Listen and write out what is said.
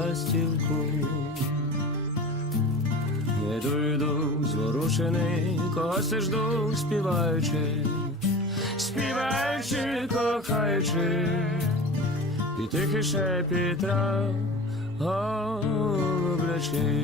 ластівку. Йду, йду, зворушений, когось я жду, співаючи, співаючи, кохаючи, і тихий шепіт трав голублячий.